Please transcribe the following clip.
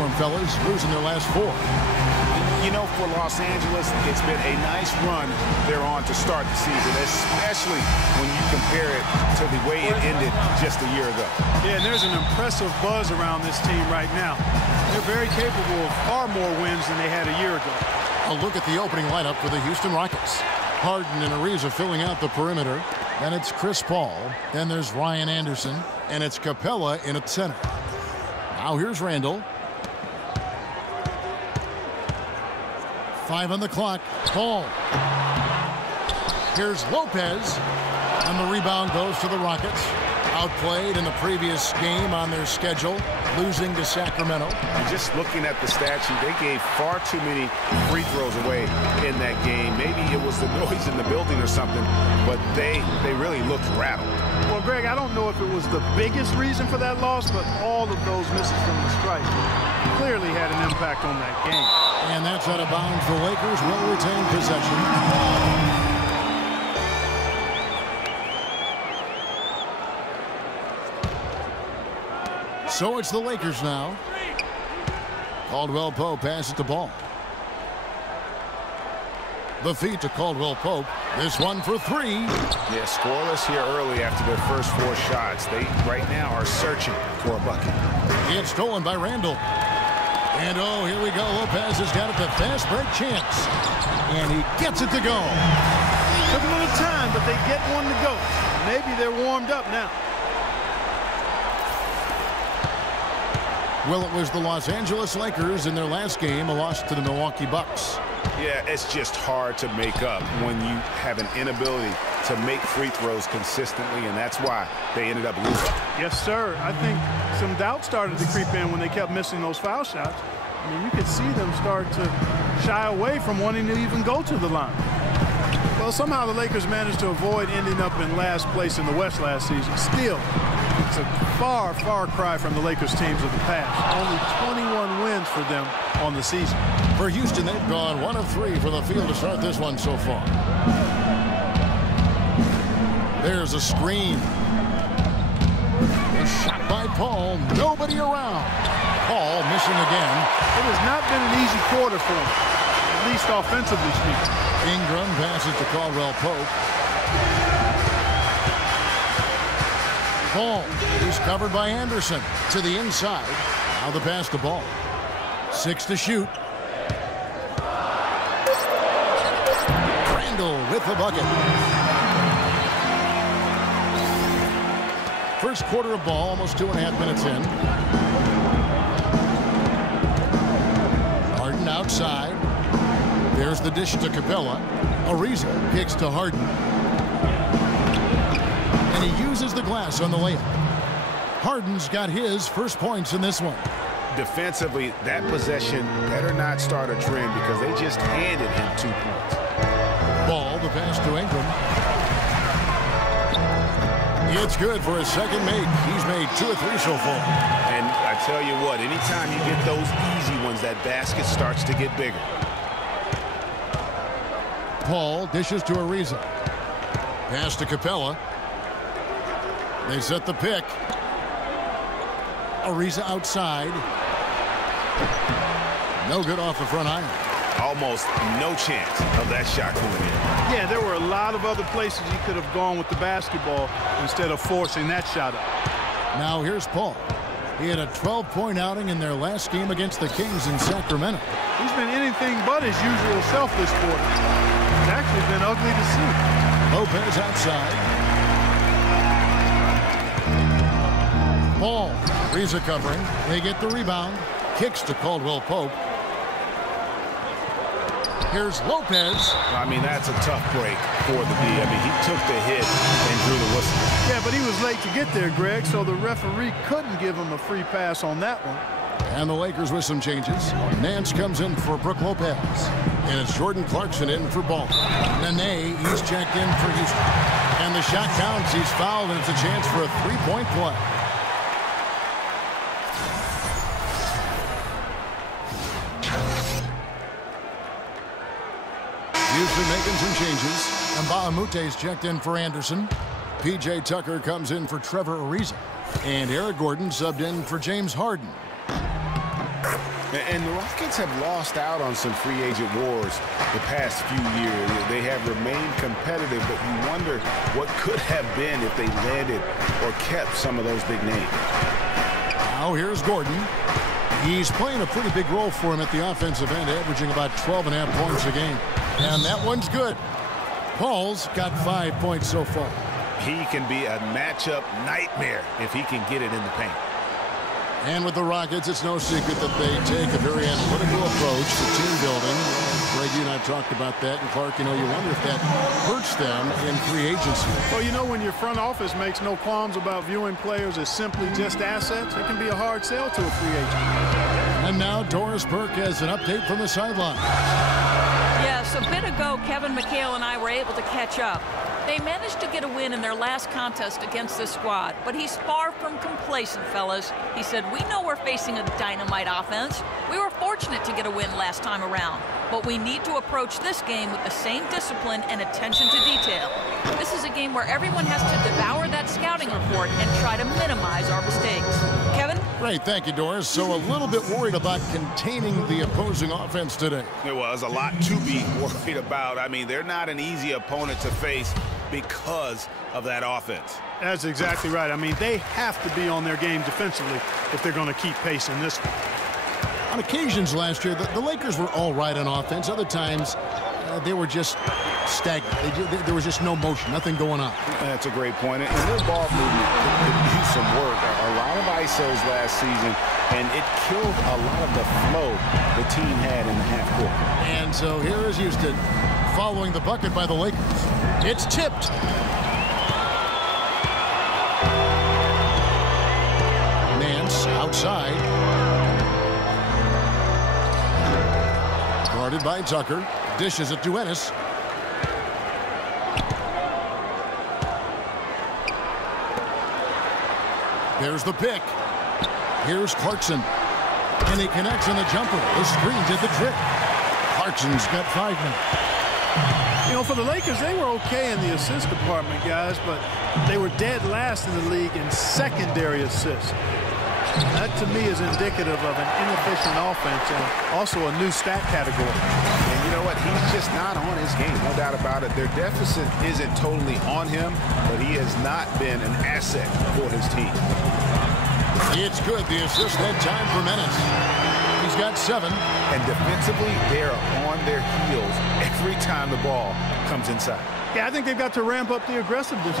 for them, fellas, losing their last 4. You know, for Los Angeles, it's been a nice run they're on to start the season, especially when you compare it to the way it ended just a year ago. Yeah, and there's an impressive buzz around this team right now. They're very capable of far more wins than they had a year ago. A look at the opening lineup for the Houston Rockets. Harden and Ariza filling out the perimeter. Then it's Chris Paul. Then there's Ryan Anderson. And it's Capella in at center. Now here's Randall. 5 on the clock. Paul. Here's Lopez. And the rebound goes to the Rockets. Outplayed in the previous game on their schedule, losing to Sacramento. And just looking at the stat sheet, they gave far too many free throws away in that game. Maybe it was the noise in the building or something, but they really looked rattled. Well, Greg, I don't know if it was the biggest reason for that loss, but all of those misses from the stripe clearly had an impact on that game. And that's out of bounds. The Lakers will retain possession. So it's the Lakers now. Caldwell Pope passes the ball. The feed to Caldwell Pope. This one for 3. Yeah, scoreless here early after their first 4 shots. They right now are searching for a bucket. It's stolen by Randall. And oh, here we go. Lopez has got it, the fast break chance. And he gets it to go. Took a little time, but they get one to go. Maybe they're warmed up now. Well, it was the Los Angeles Lakers in their last game, a loss to the Milwaukee Bucks. Yeah, it's just hard to make up when you have an inability to make free throws consistently, and that's why they ended up losing. Yes, sir. I think some doubt started to creep in when they kept missing those foul shots. I mean, you could see them start to shy away from wanting to even go to the line. Well, somehow the Lakers managed to avoid ending up in last place in the West last season. Still, it's a far, far cry from the Lakers teams of the past. Only 21 wins for them on the season. For Houston, they've gone 1 of 3 from the field to start this one so far. There's a screen. A shot by Paul. Nobody around. Paul missing again. It has not been an easy quarter for him, at least offensively speaking. Ingram passes to Caldwell Pope. Paul, he's covered by Anderson to the inside. Now the pass to ball. 6 to shoot. Randall with the bucket. First quarter of ball, almost 2.5 minutes in. Harden outside. There's the dish to Capella. Ariza kicks to Harden. And he uses the glass on the layup. Harden's got his first points in this one. Defensively, that possession better not start a trend because they just handed him 2 points. Ball, the pass to Ingram. It's good for his second make. He's made 2 or 3 so far. And I tell you what, anytime you get those easy ones, that basket starts to get bigger. Paul dishes to Ariza. Pass to Capella. They set the pick. Ariza outside. No good off the front iron. Almost no chance of that shot going in. Yeah, there were a lot of other places he could have gone with the basketball instead of forcing that shot up. Now here's Paul. He had a 12-point outing in their last game against the Kings in Sacramento. He's been anything but his usual self this quarter. It's actually been ugly to see. Lopez outside. Paul, Ariza covering. They get the rebound. Kicks to Caldwell Pope. Here's Lopez. I mean, that's a tough break for the D. I mean, he took the hit and drew the whistle. Yeah, but he was late to get there, Greg, so the referee couldn't give him a free pass on that one. And the Lakers with some changes. Nance comes in for Brook Lopez. And it's Jordan Clarkson in for Ball. Nene, he's checked in for Houston. And the shot counts. He's fouled, and it's a chance for a 3-point play. Houston making some changes. And Bahamute's checked in for Anderson. P.J. Tucker comes in for Trevor Ariza. And Eric Gordon subbed in for James Harden. And the Rockets have lost out on some free agent wars the past few years. They have remained competitive, but you wonder what could have been if they landed or kept some of those big names. Now here's Gordon. He's playing a pretty big role for him at the offensive end, averaging about 12.5 points a game. And that one's good. Paul's got 5 points so far. He can be a matchup nightmare if he can get it in the paint. And with the Rockets, it's no secret that they take a very analytical approach to team building. Greg, you and I talked about that. And Clark, you wonder if that hurts them in free agency. Well, when your front office makes no qualms about viewing players as simply just assets, it can be a hard sell to a free agent. And now Doris Burke has an update from the sideline. Yes, a bit ago, Kevin McHale and I were able to catch up. They managed to get a win in their last contest against this squad, but he's far from complacent, fellas. He said, "We know we're facing a dynamite offense. We were fortunate to get a win last time around, but we need to approach this game with the same discipline and attention to detail. This is a game where everyone has to devour that scouting report and try to minimize our mistakes." Kevin? Great, thank you, Doris. So a little bit worried about containing the opposing offense today. There was a lot to be worried about. I mean, they're not an easy opponent to face because of that offense. That's exactly right. I mean, they have to be on their game defensively if they're going to keep pace in this one. On occasions last year, the Lakers were all right on offense. Other times, they were just stagnant. There was just no motion, nothing going on. That's a great point. And their ball movement could use some work. A lot of ISOs last season, and it killed a lot of the flow the team had in the half court. And so here is Houston following the bucket by the Lakers. It's tipped. Nance outside. Guarded by Tucker. Dishes it to Ennis. There's the pick. Here's Clarkson. And he connects on the jumper. The screen did the trick. Clarkson's got 5 now. For the Lakers, they were okay in the assist department, guys, but they were dead last in the league in secondary assists. That, to me, is indicative of an inefficient offense and also a new stat category. And you know what? He's just not on his game, no doubt about it. Their deficit isn't totally on him, but he has not been an asset for his team. It's good. The assist that time for Menace. He's got 7. And defensively, they're on their heels every time the ball comes inside. Yeah, I think they've got to ramp up the aggressiveness.